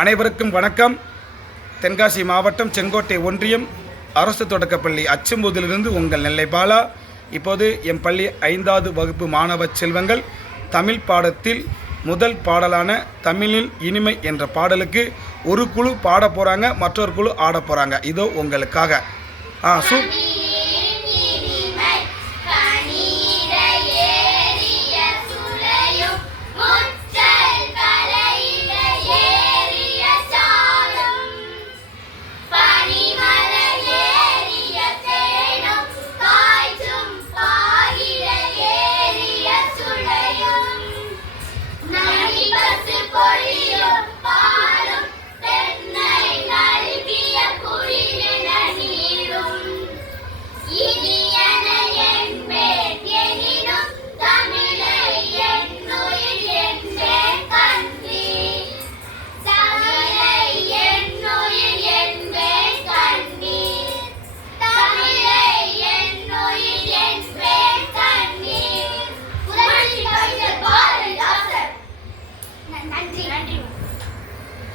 அனைவருக்கும் வணக்கம். தென்காசி மாவட்டம் செங்கோட்டை ஒன்றியம் அரசு தொடக்கப்பள்ளி அச்சம்பூதிலிருந்து உங்கள் நெல்லை பாலா. இப்போது என் பள்ளி ஐந்தாவது வகுப்பு மாணவ செல்வங்கள் தமிழ் பாடத்தில் முதல் பாடலான தமிழில் இனிமை என்ற பாடலுக்கு ஒரு குழு பாட போகிறாங்க மற்றொரு குழு ஆட போகிறாங்க இதோ உங்களுக்காக. ஆ சூ நன்றி நன்றி.